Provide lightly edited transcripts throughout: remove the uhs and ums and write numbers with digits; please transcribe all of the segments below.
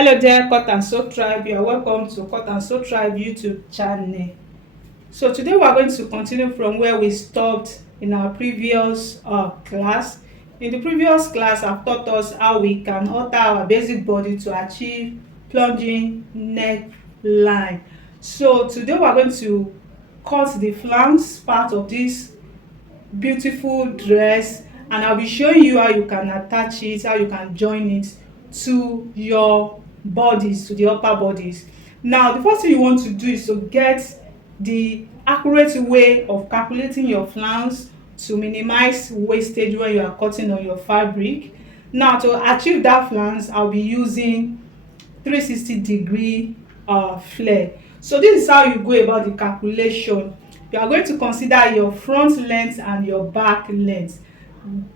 Hello there, Cut and Sew Tribe. You are welcome to Cut and Sew Tribe YouTube channel. So today we are going to continue from where we stopped in our previous class. In the previous class, I've taught us how we can alter our basic body to achieve plunging neckline. So today we are going to cut the flounce part of this beautiful dress, and I'll be showing you how you can attach it, how you can join it to your bodies, to the upper bodies. Now the first thing you want to do is to get the accurate way of calculating your flounce to minimize wastage when you are cutting on your fabric. Now to achieve that flounce, I'll be using 360-degree flare. So this is how you go about the calculation. You are going to consider your front length and your back length.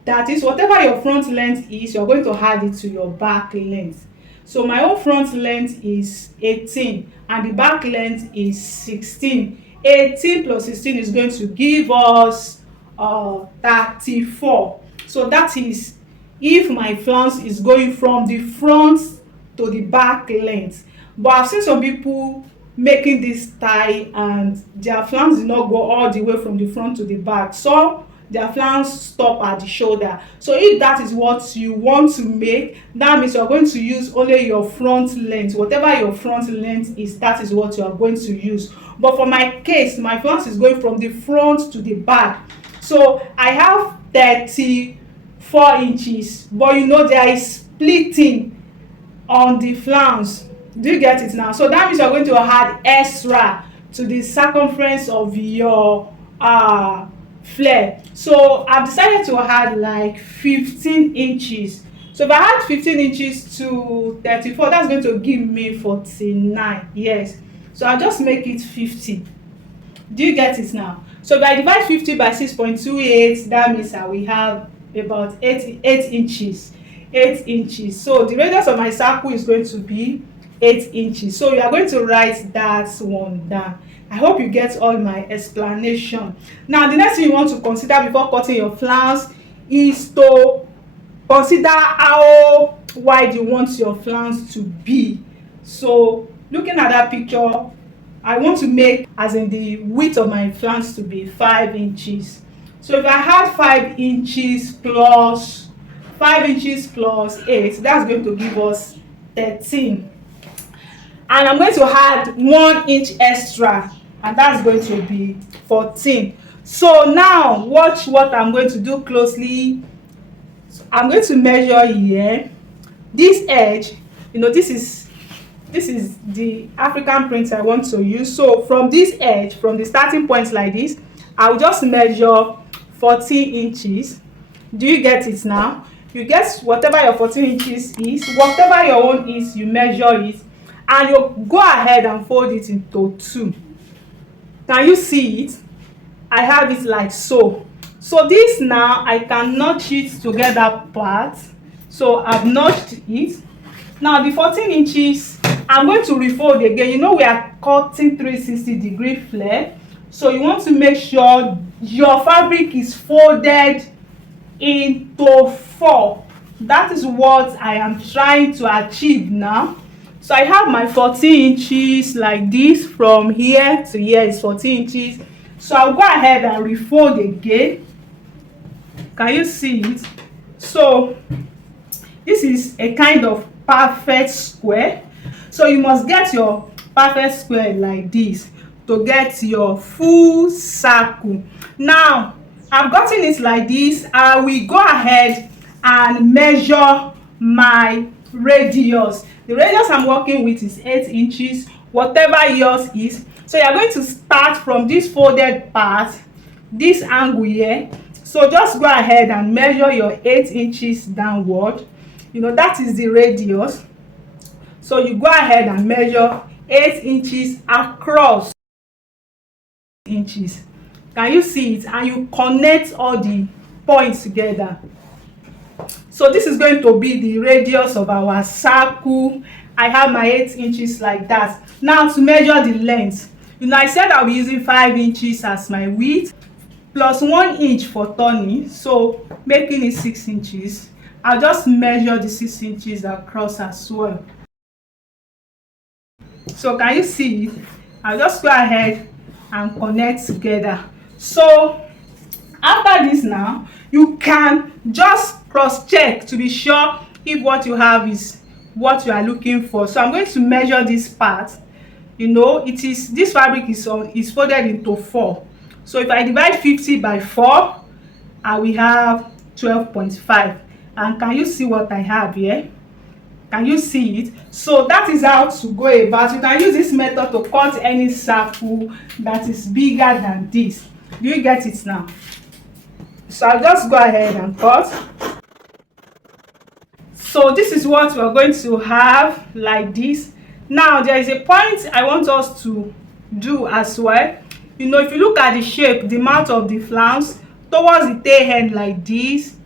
That is, whatever your front length is, you are going to add it to your back length. So my own front length is 18 and the back length is 16. 18 plus 16 is going to give us 34. So that is if my flounce is going from the front to the back length. But I've seen some people making this tie and their flounce did not go all the way from the front to the back. So their flounce stop at the shoulder. So if that is what you want to make, that means you are going to use only your front length. Whatever your front length is, that is what you are going to use. But for my case, my flounce is going from the front to the back. So I have 34 inches, but you know there is splitting on the flounce. Do you get it now? So that means you're going to add extra to the circumference of your flare. So I've decided to add like 15 inches. So if I add 15 inches to 34, that's going to give me 49. Yes. So I'll just make it 50. Do you get it now? So if I divide 50 by 6.28, that means I will have about 8 inches. 8 inches. So the radius of my circle is going to be 8 inches. So you are going to write that one down. I hope you get all my explanation. Now the next thing you want to consider before cutting your flounce is to consider how wide you want your flounce to be. So looking at that picture, I want to make as in the width of my flounce to be 5 inches. So if I had 5 inches plus 5 inches plus 8, that's going to give us 13. And I'm going to add 1 inch extra, and that's going to be 14. So now watch what I'm going to do closely. So I'm going to measure here. This edge, you know, this is the African print I want to use. So from this edge, from the starting point like this, I'll just measure 14 inches. Do you get it now? You get whatever your 14 inches is, whatever your own is, you measure it, and you go ahead and fold it into 2. Can you see it? I have it like so. So this now I can notch it to get that part. So I've notched it. Now the 14 inches, I'm going to refold again. You know we are cutting 360-degree flare. So you want to make sure your fabric is folded into 4. That is what I am trying to achieve now. So I have my 14 inches like this. From here to here is 14 inches. So I'll go ahead and refold again. Can you see it? So this is a kind of perfect square. So you must get your perfect square like this to get your full circle. Now I've gotten it like this. I will go ahead and measure my radius. The radius I'm working with is 8 inches, whatever yours is. So you are going to start from this folded part, this angle here. So just go ahead and measure your 8 inches downward. You know, that is the radius. So you go ahead and measure 8 inches across inches. Can you see it? And you connect all the points together. So this is going to be the radius of our circle. I have my 8 inches like that. Now to measure the length, you know, I said I'll be using 5 inches as my width plus 1 inch for turning, so making it 6 inches. I'll just measure the 6 inches across as well. So can you see it? I'll just go ahead and connect together. So after this now, you can just cross check to be sure if what you have is what you are looking for. So I'm going to measure this part. You know, it is, this fabric is folded into 4. So if I divide 50 by 4, I will have 12.5. And can you see what I have here? Can you see it? So that is how to go about. You can use this method to cut any circle that is bigger than this. Do you get it now? So I'll just go ahead and cut. So this is what we're going to have, like this. Now there is a point I want us to do as well. You know, if you look at the shape, the mouth of the flounce towards the tail end like this,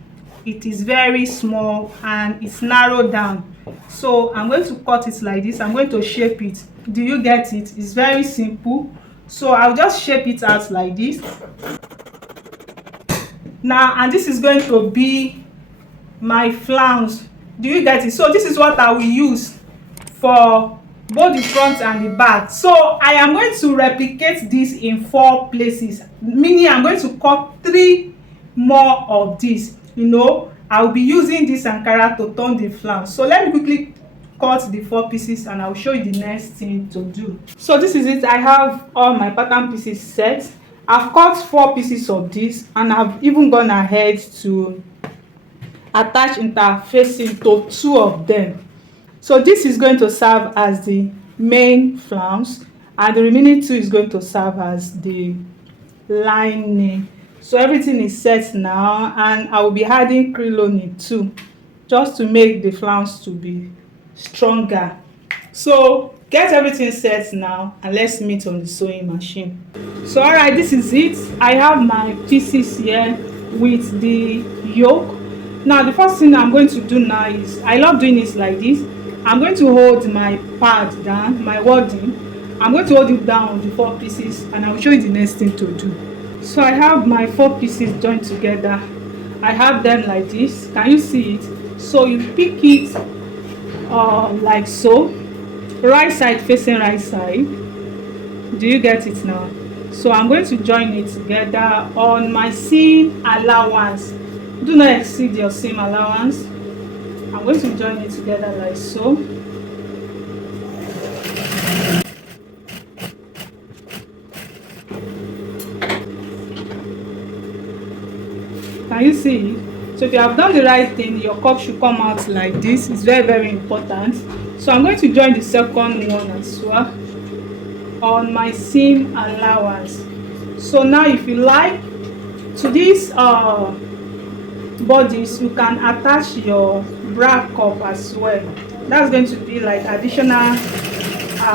it is very small and it's narrowed down. So I'm going to cut it like this. I'm going to shape it. Do you get it? It's very simple. So I'll just shape it out like this. Now, and this is going to be my flounce. Do you get it? So this is what I will use for both the front and the back. So I am going to replicate this in 4 places, meaning I'm going to cut 3 more of this. You know, I'll be using this Ankara to turn the flounce. So let me quickly cut the 4 pieces and I'll show you the next thing to do. So this is it. I have all my pattern pieces set. I've cut 4 pieces of this and I've even gone ahead to attach interfacing to 2 of them. So this is going to serve as the main flounce and the remaining 2 is going to serve as the lining. So everything is set now, and I will be adding crinoline too, just to make the flounce to be stronger. So get everything set now and let's meet on the sewing machine. So alright, this is it. I have my pieces here with the yoke. Now the first thing I'm going to do now is, I love doing it like this. I'm going to hold my pad down, my wadding. I'm going to hold it down on the 4 pieces and I'll show you the next thing to do. So I have my 4 pieces joined together. I have them like this. Can you see it? So you pick it like so, right side facing right side. Do you get it now? So I'm going to join it together on my seam allowance. Do not exceed your seam allowance. I'm going to join it together like so. Can you see it? So if you have done the right thing, your cup should come out like this. It's very, very important. So I'm going to join the second one as well on my seam allowance. So now if you like, to this bodice, you can attach your bra cup as well. That's going to be like additional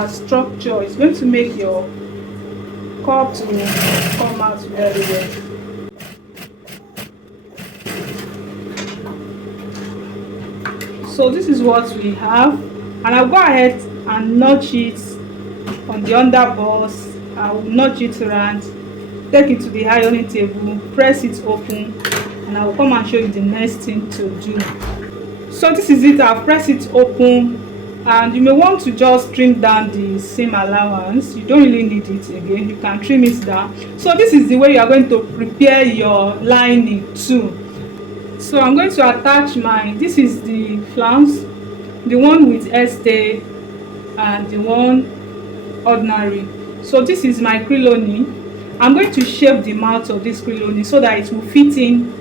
structure. It's going to make your cup to come out very well. So this is what we have, and I'll go ahead and notch it on the underbust. I will notch it around, take it to the ironing table, press it open, and I will come and show you the next thing to do. So this is it. I've pressed it open, and you may want to just trim down the seam allowance. You don't really need it again. You can trim it down. So this is the way you are going to prepare your lining too. So I'm going to attach my, this is the flounce, the one with stay and the one ordinary. So this is my crinoline. I'm going to shape the mouth of this crinoline so that it will fit in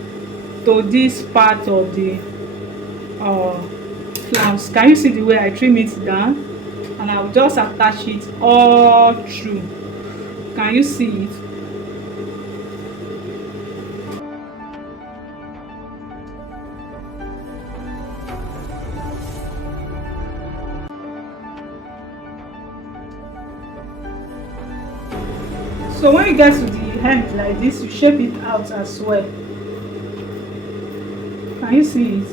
to this part of the flounce. Can you see the way I trim it down? And I'll just attach it all through. Can you see it? So when you get to the hem like this, you shape it out as well. Can you see it?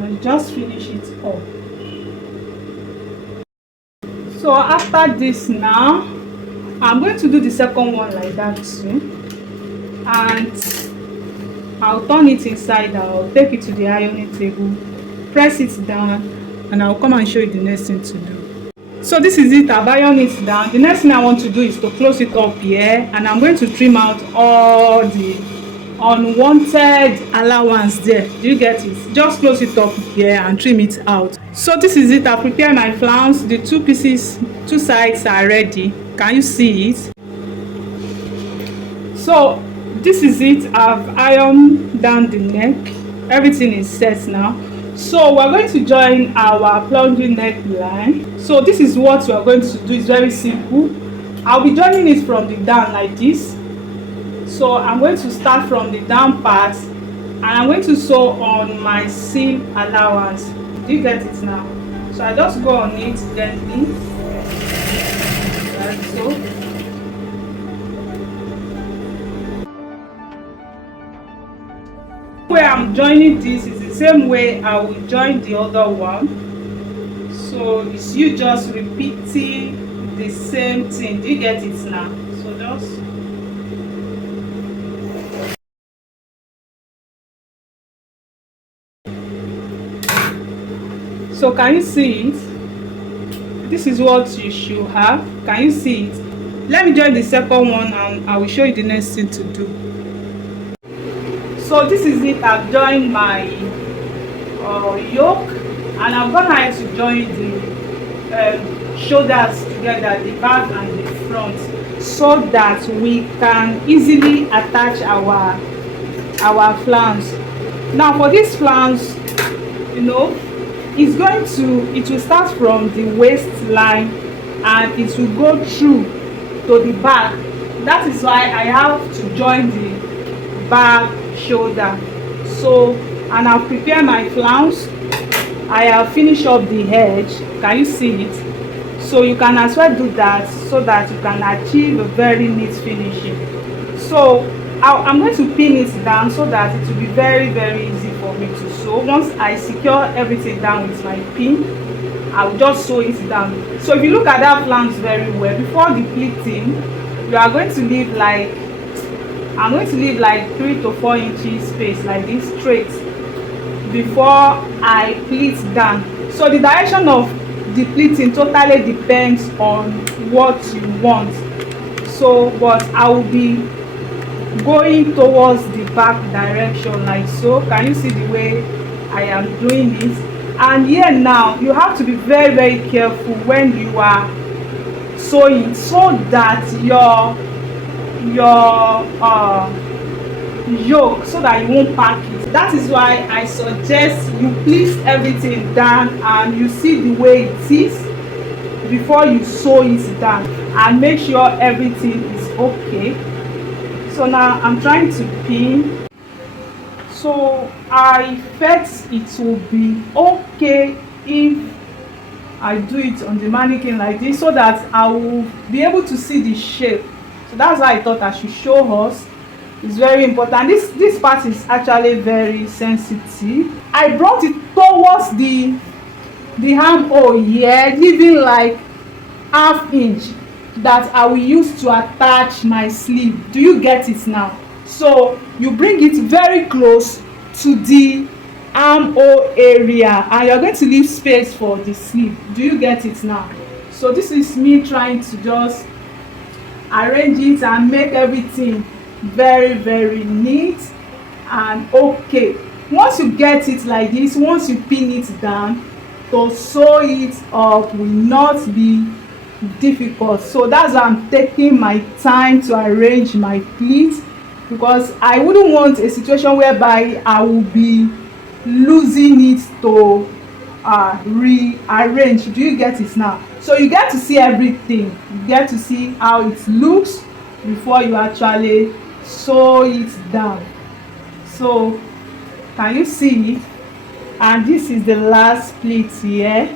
And just finish it up. So after this now, I'm going to do the second one like that too. And I'll turn it inside out, take it to the ironing table, press it down, and I'll come and show you the next thing to do. So this is it. I've ironed it down. The next thing I want to do is to close it up here, and I'm going to trim out all the unwanted allowance there. Do you get it? Just close it up here and trim it out. So this is it. I've prepared my flounce. The two pieces, two sides are ready. Can you see it? So this is it. I've ironed down the neck. Everything is set now. So we're going to join our plunging neckline. So this is what we are going to do. It's very simple. I'll be joining it from the down like this. So I'm going to start from the down part, and I'm going to sew on my seam allowance. Do you get it now? So I just go on it gently, like so. The way I'm joining this is the same way I will join the other one. So it's you just repeating the same thing. Do you get it now? So just so can you see it? This is what you should have. Can you see it? Let me join the second one and I will show you the next thing to do. So this is it. I've joined my yoke, and I'm gonna have to join the shoulders together, the back and the front, so that we can easily attach our flounce. Now for this flounce, you know, it will start from the waistline and it will go through to the back. That is why I have to join the back shoulder. So, and I've prepared my flounce. I have finished up the edge. Can you see it? So you can as well do that so that you can achieve a very neat finishing. So I'm going to pin it down so that it will be very easy for me to sew. Once I secure everything down with my pin, I'll just sew it down. So if you look at that flounce very well, before the pleating, you are going to leave like, I'm going to leave like 3 to 4 inches space like this straight before I pleat down. So the direction of the pleating totally depends on what you want. So but I will be going towards the back direction like so. Can you see the way I am doing this? And here now you have to be very careful when you are sewing, so that your yoke, so that you won't pack it. That is why I suggest you pleat everything down and you see the way it is before you sew it down, and make sure everything is okay. So now I'm trying to pin. So I felt it will be okay if I do it on the mannequin like this, so that I will be able to see the shape. So that's why I thought I should show us. It's very important. This part is actually very sensitive. I brought it towards the armhole here, leaving like ½ inch that I will use to attach my sleeve. Do you get it now? So you bring it very close to the armhole area, and you're going to leave space for the sleeve. Do you get it now? So this is me trying to just arrange it and make everything very neat and okay. Once you get it like this, once you pin it down, to sew it up will not be difficult. So that's why I'm taking my time to arrange my pleats, because I wouldn't want a situation whereby I will be losing it to rearrange. Do you get it now? So you get to see everything, you get to see how it looks before you actually sew it down. So can you see it? And this is the last pleat here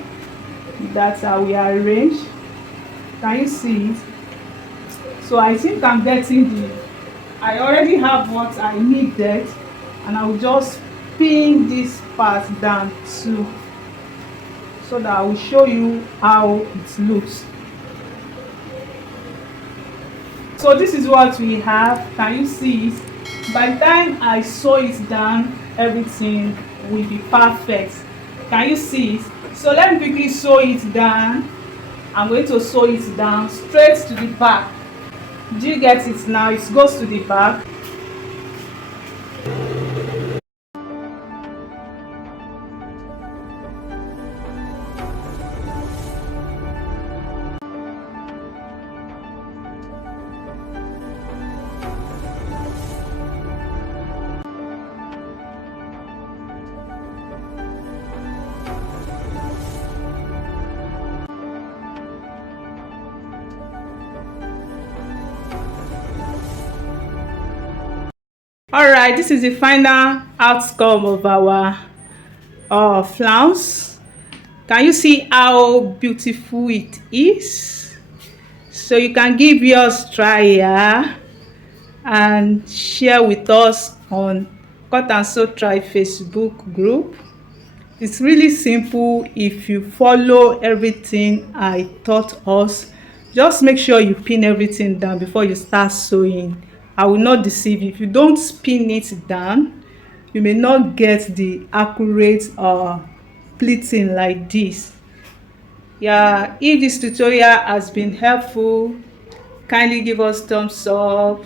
that I will arrange. Can you see it? So I think I'm getting I already have what I needed, and I will just pin this part down too, so that I will show you how it looks. So this is what we have. Can you see it? By the time I sew it down, everything will be perfect. Can you see it? So let me quickly sew it down. I'm going to sew it down straight to the back. Do you get it now? It goes to the back. All right, this is the final outcome of our flounce. Can you see how beautiful it is? So you can give yours try, yeah, and share with us on Cut and Sew Try Facebook group. It's really simple if you follow everything I taught us. Just make sure you pin everything down before you start sewing. I will not deceive you. If you don't pin it down, you may not get the accurate pleating like this. Yeah, if this tutorial has been helpful, kindly give us thumbs up.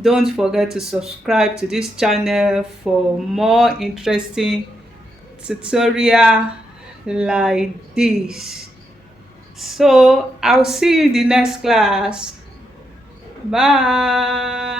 Don't forget to subscribe to this channel for more interesting tutorial like this. So I'll see you in the next class. Bye.